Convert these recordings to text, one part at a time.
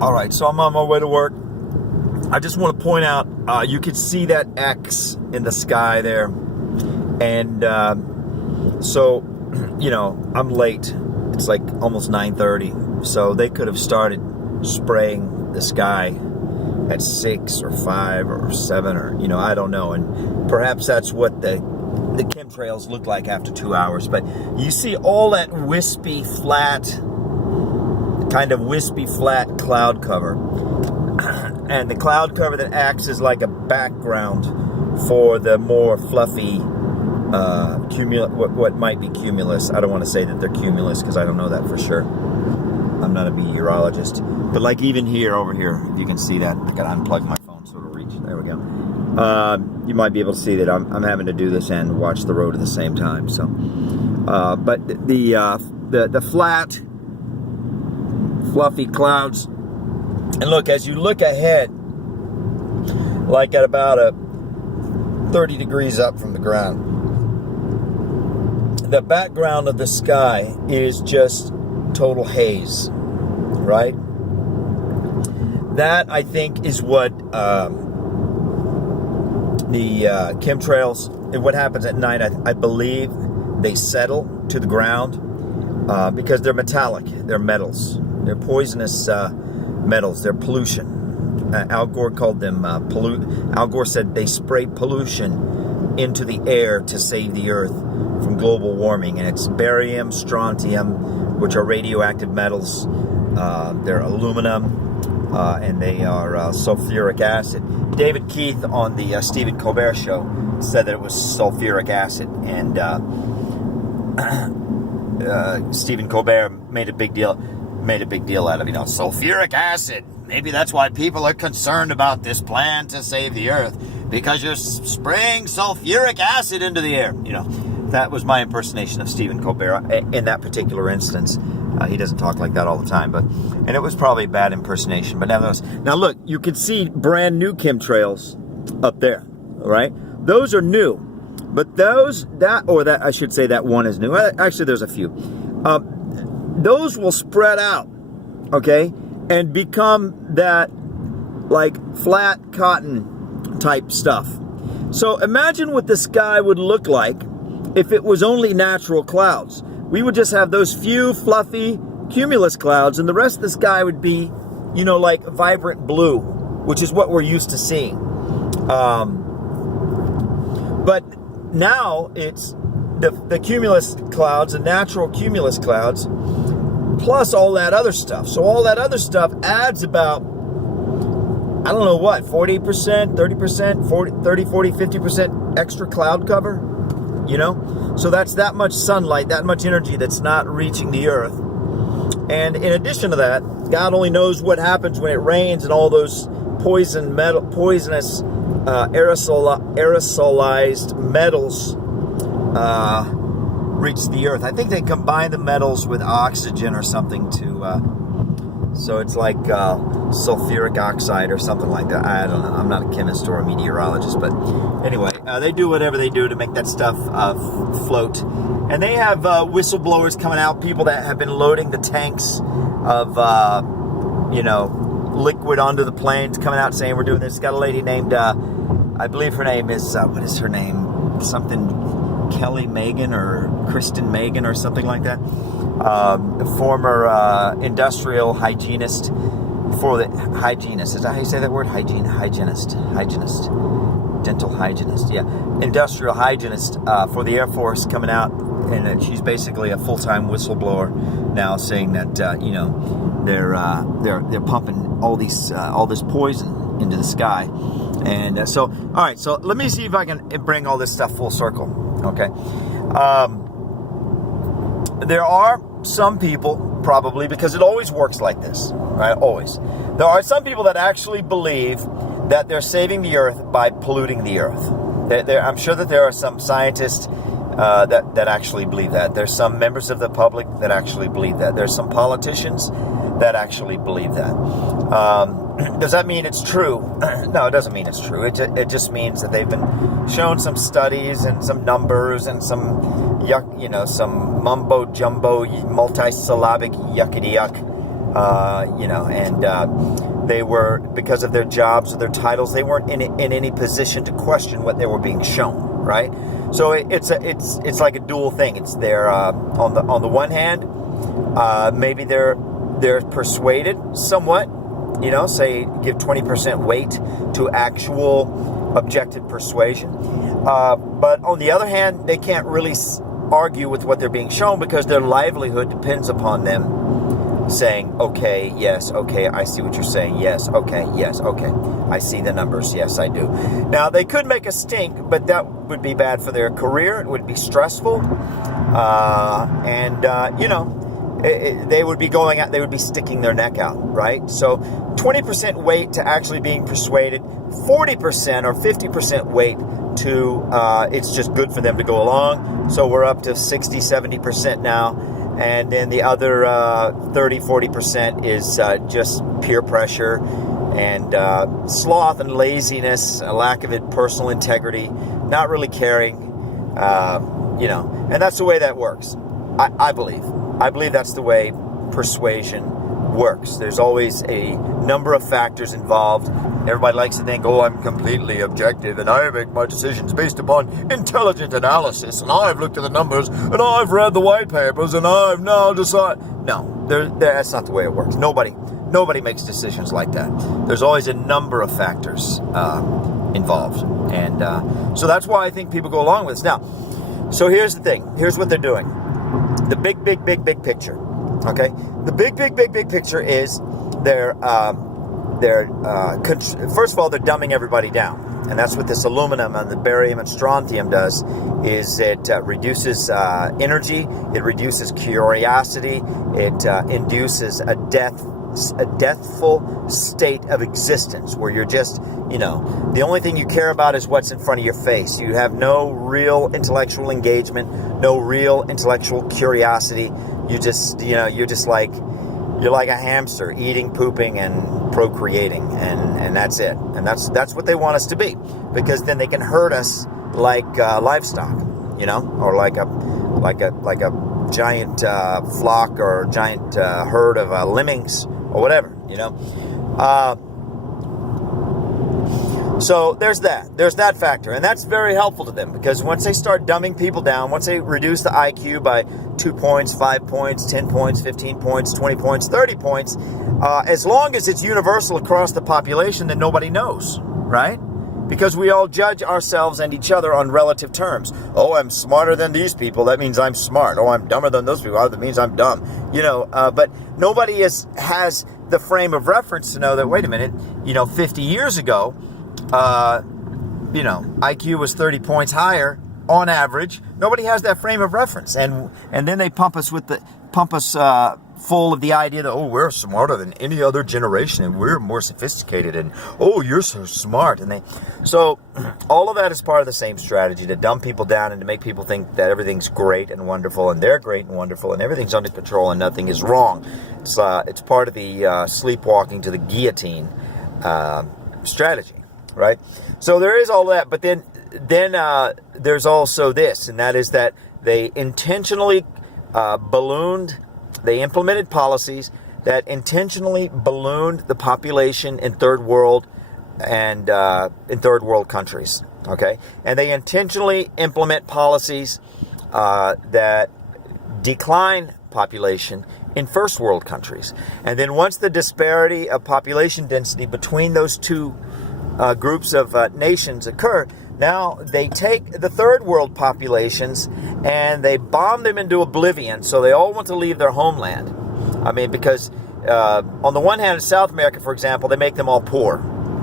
All right, so I'm on my way to work. I just want to point out, you can see that X in the sky there. And so, you know, I'm late. It's like almost 9:30. So they could have started spraying the sky at 6 or 5 or 7 or, you know, I don't know. And perhaps that's what the chemtrails look like after 2 hours. But you see all that wispy, flat, kind of wispy, flat cloud cover. And the cloud cover that acts as like a background for the more fluffy what might be cumulus. I don't want to say that they're cumulus because I don't know that for sure. I'm not a meteorologist. But like even here, over here, if you can see that, I gotta unplug my phone so it'll reach. There we go. You might be able to see that I'm having to do this and watch the road at the same time. So, but the flat, fluffy clouds. And look, as you look ahead, like at about 30 degrees up from the ground, the background of the sky is just total haze, right? That, I think, is what the chemtrails, and what happens at night, I believe they settle to the ground because they're metallic, they're metals, they're poisonous metals, they're pollution. Al Gore called them Al Gore said they spray pollution into the air to save the earth from global warming, and it's barium, strontium, which are radioactive metals. They're aluminum, and they are sulphuric acid. David Keith on the Stephen Colbert show said that it was sulphuric acid, and Stephen Colbert made a big deal out of, you know, sulphuric acid. Maybe that's why people are concerned about this plan to save the earth, because you're spraying sulphuric acid into the air. You know, that was my impersonation of Stephen Colbert in that particular instance. He doesn't talk like that all the time, and it was probably a bad impersonation. But nevertheless, now look, you can see brand new chemtrails up there. All right, those are new, but I should say that one is new. Actually, there's a few. Those will spread out, okay, and become that like flat cotton type stuff. So imagine what the sky would look like if it was only natural clouds. We would just have those few fluffy cumulus clouds, and the rest of the sky would be, you know, like vibrant blue, which is what we're used to seeing. But now it's the cumulus clouds, the natural cumulus clouds, plus all that other stuff. So all that other stuff adds about, I don't know what, 40%, 30%, 30, 40, 50% extra cloud cover, you know? So that's that much sunlight, that much energy that's not reaching the earth. And in addition to that, God only knows what happens when it rains and all those poisonous aerosolized metals reach the earth. I think they combine the metals with oxygen or something so it's like sulfuric oxide or something like that. I don't know. I'm not a chemist or a meteorologist, but anyway, they do whatever they do to make that stuff float. And they have whistleblowers coming out, people that have been loading the tanks of, you know, liquid onto the planes, coming out saying we're doing this. Got a lady named, I believe her name is, what is her name? Something Kelly Megan or Kristen Megan or something like that. The former industrial hygienist for the hygienist. Is that how you say that word? Hygienist. Dental hygienist. Yeah. Industrial hygienist for the Air Force coming out, and she's basically a full-time whistleblower now, saying that you know, they're pumping all this poison into the sky. And so, all right, so let me see if I can bring all this stuff full circle, okay? There are some people, probably, because it always works like this, right? Always. There are some people that actually believe that they're saving the earth by polluting the earth. I'm sure that there are some scientists that actually believe that. There's some members of the public that actually believe that. There's some politicians that actually believe that. Does that mean it's true? No, it doesn't mean it's true. It just means that they've been shown some studies and some numbers and some some mumbo jumbo multisyllabic yuckity yuck and they were, because of their jobs or their titles, they weren't in any position to question what they were being shown, right? So it's like a dual thing. It's there on the one hand, maybe they're persuaded somewhat, say give 20% weight to actual objective persuasion. But on the other hand, they can't really argue with what they're being shown because their livelihood depends upon them saying, okay, yes, okay, I see what you're saying, yes, okay, I see the numbers, yes, I do. Now, they could make a stink, but that would be bad for their career. It would be stressful. They would be going out, they would be sticking their neck out, right? So 20% weight to actually being persuaded, 40% or 50% weight to it's just good for them to go along. So we're up to 60, 70% now. And then the other 30, 40% is just peer pressure and sloth and laziness, a lack of personal integrity, not really caring, and that's the way that works. I believe that's the way persuasion works. There's always a number of factors involved. Everybody likes to think, oh, I'm completely objective and I make my decisions based upon intelligent analysis and I've looked at the numbers and I've read the white papers and I've now decided. No, that's not the way it works. Nobody makes decisions like that. There's always a number of factors involved. And so that's why I think people go along with this. Now, so here's the thing. Here's what they're doing. The big picture. Okay? The big picture is first of all, they're dumbing everybody down. And that's what this aluminum and the barium and strontium does, is it reduces energy, it reduces curiosity, it induces a deathful state of existence where you're just, the only thing you care about is what's in front of your face. You have no real intellectual engagement, no real intellectual curiosity. You just, you're like a hamster, eating, pooping, and procreating, and that's it. And that's what they want us to be, because then they can herd us like livestock, or like a giant flock or giant herd of lemmings or whatever, So there's that factor, and that's very helpful to them, because once they start dumbing people down, once they reduce the IQ by 2 points, 5 points, 10 points, 15 points, 20 points, 30 points, as long as it's universal across the population, then nobody knows, right? Because we all judge ourselves and each other on relative terms. Oh, I'm smarter than these people, that means I'm smart. Oh, I'm dumber than those people, that means I'm dumb. But nobody has the frame of reference to know that, wait a minute, 50 years ago, IQ was 30 points higher on average. Nobody has that frame of reference, and then they pump us full of the idea that, oh, we're smarter than any other generation and we're more sophisticated, and oh, you're so smart. So all of that is part of the same strategy, to dumb people down and to make people think that everything's great and wonderful and they're great and wonderful and everything's under control and nothing is wrong. It's part of the sleepwalking to the guillotine strategy. Right? So there is all that, but then there's also this, and that is that they intentionally they implemented policies that intentionally ballooned the population in third world and in third world countries. Okay? And they intentionally implement policies that decline population in first world countries. And then once the disparity of population density between those two groups of nations occur, now they take the third world populations and they bomb them into oblivion, so they all want to leave their homeland. I mean, because on the one hand, in South America, for example, they make them all poor,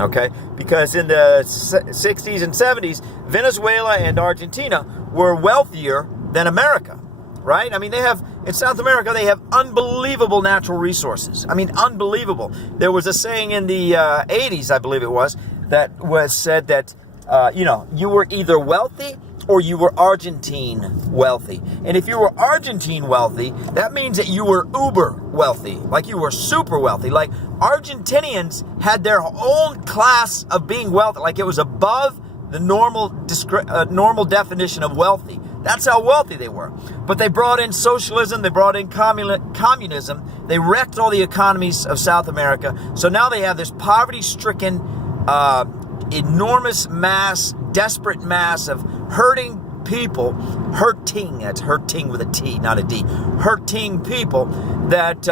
okay? Because in the 60s and 70s, Venezuela and Argentina were wealthier than America, right? I mean, in South America, they have unbelievable natural resources. I mean, unbelievable. There was a saying in the 80s, I believe it was, that was said that, you were either wealthy or you were Argentine wealthy. And if you were Argentine wealthy, that means that you were uber wealthy, like you were super wealthy. Like Argentinians had their own class of being wealthy, like it was above the normal definition of wealthy. That's how wealthy they were. But they brought in socialism, they brought in communism, they wrecked all the economies of South America. So now they have this poverty-stricken, enormous mass, desperate mass of hurting people, that's hurting with a T, not a D, hurting people that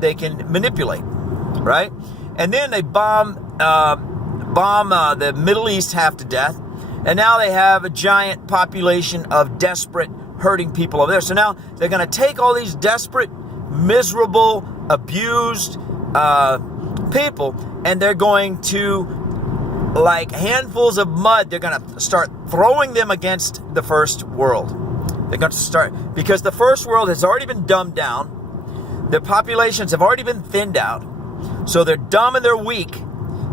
they can manipulate, right? And then they bomb the Middle East half to death, and now they have a giant population of desperate, hurting people over there. So now they're going to take all these desperate, miserable, abused people, and they're going to, like handfuls of mud, they're going to start throwing them against the first world. They're going to start, because the first world has already been dumbed down. Their populations have already been thinned out. So they're dumb and they're weak.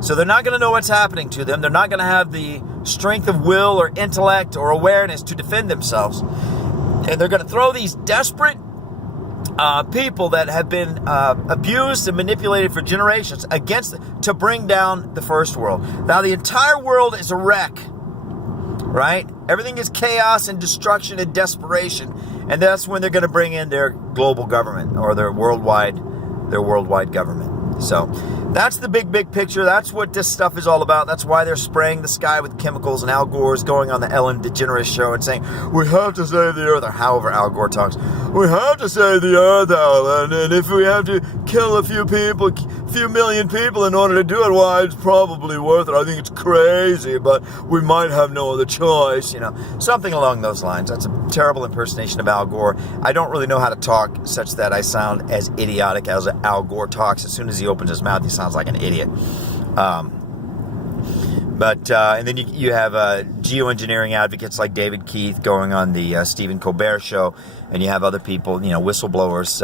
So they're not going to know what's happening to them. They're not going to have the strength of will or intellect or awareness to defend themselves. And they're going to throw these desperate people that have been abused and manipulated for generations to bring down the first world. Now the entire world is a wreck, right? Everything is chaos and destruction and desperation, and that's when they're going to bring in their global government or their worldwide government. So that's the big picture. That's what this stuff is all about. That's why they're spraying the sky with chemicals, and Al Gore is going on the Ellen DeGeneres show and saying, we have to save the earth, or however Al Gore talks. We have to save the earth, Alan, and if we have to kill a few million people in order to do it, well, it's probably worth it. I think it's crazy, but we might have no other choice, something along those lines. That's a terrible impersonation of Al Gore. I don't really know how to talk such that I sound as idiotic as Al Gore talks. As soon as he opens his mouth, he sounds like an idiot. And then you have geoengineering advocates like David Keith going on the Stephen Colbert show, and you have other people, whistleblowers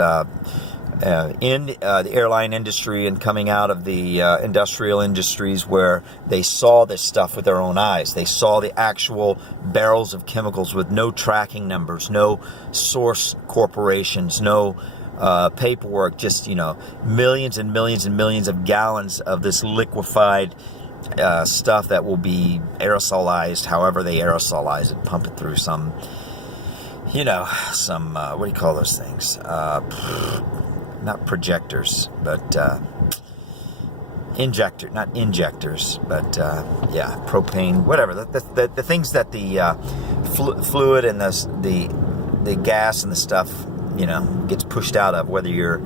in the airline industry and coming out of the industrial industries where they saw this stuff with their own eyes. They saw the actual barrels of chemicals with no tracking numbers, no source corporations, no paperwork, just, millions and millions and millions of gallons of this liquefied stuff that will be aerosolized, however they aerosolize it, pump it through some, what do you call those things? Not projectors, but not injectors, but propane, whatever. The things that the fluid and the gas and the stuff, gets pushed out of, whether you're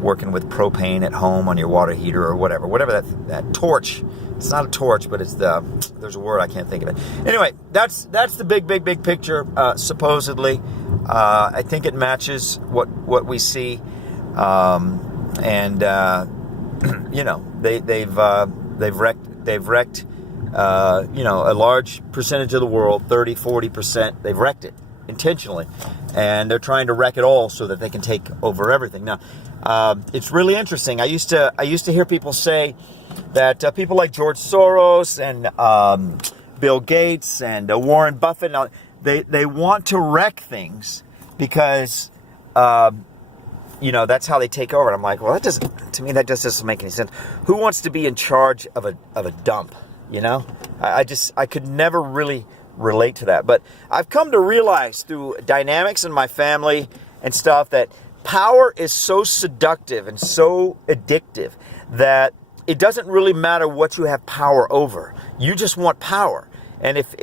working with propane at home on your water heater or whatever that torch. It's not a torch, but there's a word, I can't think of it. Anyway, that's the big picture. Supposedly, I think it matches what we see, they've wrecked a large percentage of the world, 30-40%. They've wrecked it intentionally, and they're trying to wreck it all so that they can take over everything. Now, it's really interesting. I used to hear people say that people like George Soros and Bill Gates and Warren Buffett, they want to wreck things because that's how they take over. And I'm like, well, that just doesn't make any sense. Who wants to be in charge of a dump? I could never really relate to that. But I've come to realize through dynamics in my family and stuff that power is so seductive and so addictive that it doesn't really matter what you have power over. You just want power. And if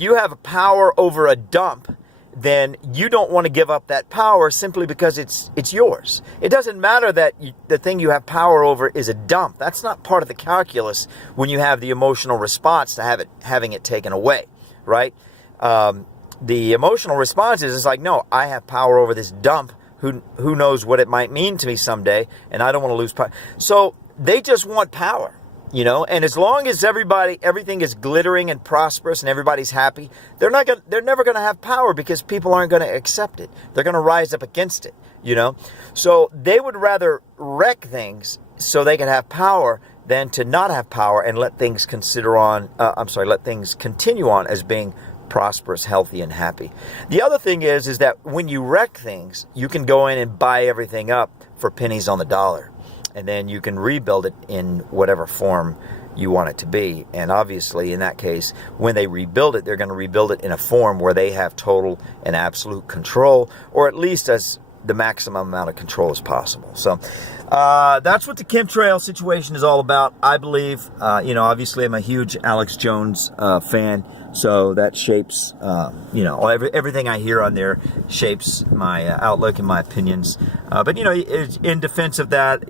you have power over a dump, then you don't want to give up that power simply because it's yours. It doesn't matter that the thing you have power over is a dump. That's not part of the calculus when you have the emotional response to having it taken away, right? The emotional response is like, no, I have power over this dump. Who knows what it might mean to me someday, and I don't want to lose power. So they just want power. And as long as everything is glittering and prosperous and everybody's happy, they're never going to have power because people aren't going to accept it. They're going to rise up against it, So they would rather wreck things so they can have power than to not have power and let things continue on as being prosperous, healthy, and happy. The other thing is that when you wreck things, you can go in and buy everything up for pennies on the dollar. And then you can rebuild it in whatever form you want it to be. And obviously, in that case, when they rebuild it, they're going to rebuild it in a form where they have total and absolute control, or at least as the maximum amount of control as possible. So that's what the chemtrail situation is all about, I believe. Obviously, I'm a huge Alex Jones fan, so that shapes, everything I hear on there shapes my outlook and my opinions. But in defense of that,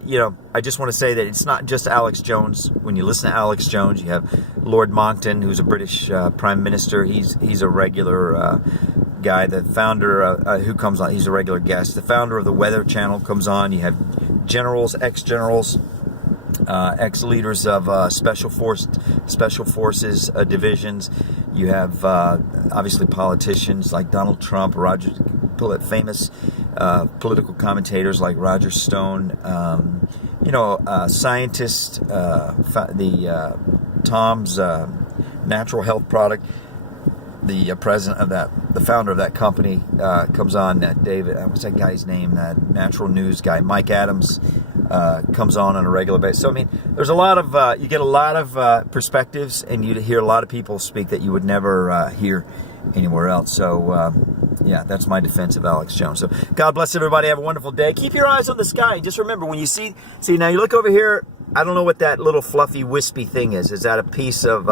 I just want to say that it's not just Alex Jones. When you listen to Alex Jones, you have Lord Monckton, who's a British Prime Minister. He's a regular guy. The founder who comes on, he's a regular guest. The founder of the Weather Channel comes on. You have generals, ex-generals, ex-leaders of special forces divisions. You have obviously politicians like Donald Trump, famous political commentators like Roger Stone, scientists, Tom's natural health product. The president of the founder of that company comes on. David, what's that guy's name? That natural news guy, Mike Adams, comes on a regular basis. So there's a lot of you get a lot of perspectives, and you hear a lot of people speak that you would never hear anywhere else. So that's my defense of Alex Jones. So God bless everybody. Have a wonderful day. Keep your eyes on the sky. Just remember, when you see now, you look over here. I don't know what that little fluffy wispy thing is. Is that a piece of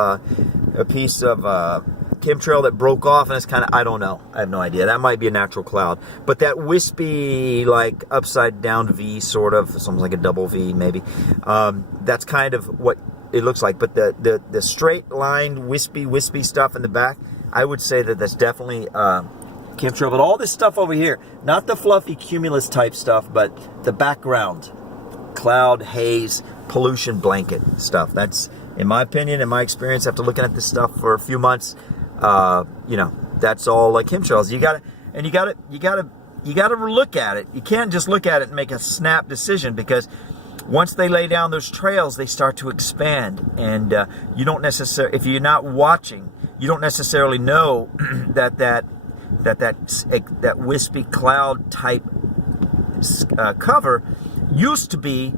chemtrail that broke off, and it's kind of, I don't know. I have no idea. That might be a natural cloud. But that wispy, like upside down V sort of, it's almost like a double V maybe. That's kind of what it looks like. But the straight line wispy stuff in the back, I would say that that's definitely chemtrail. But all this stuff over here, not the fluffy cumulus type stuff, but the background, cloud, haze, pollution blanket stuff. That's, in my opinion, in my experience, after looking at this stuff for a few months, that's all like chemtrails. You gotta look at it. You can't just look at it and make a snap decision, because once they lay down those trails, they start to expand, and you don't necessarily, if you're not watching, you don't necessarily know that wispy cloud type cover used to be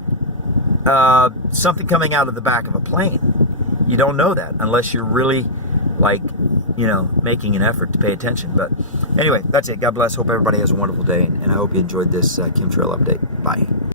something coming out of the back of a plane. You don't know that unless you're really making an effort to pay attention. But anyway, that's it. God bless. Hope everybody has a wonderful day, and I hope you enjoyed this chemtrail update. Bye.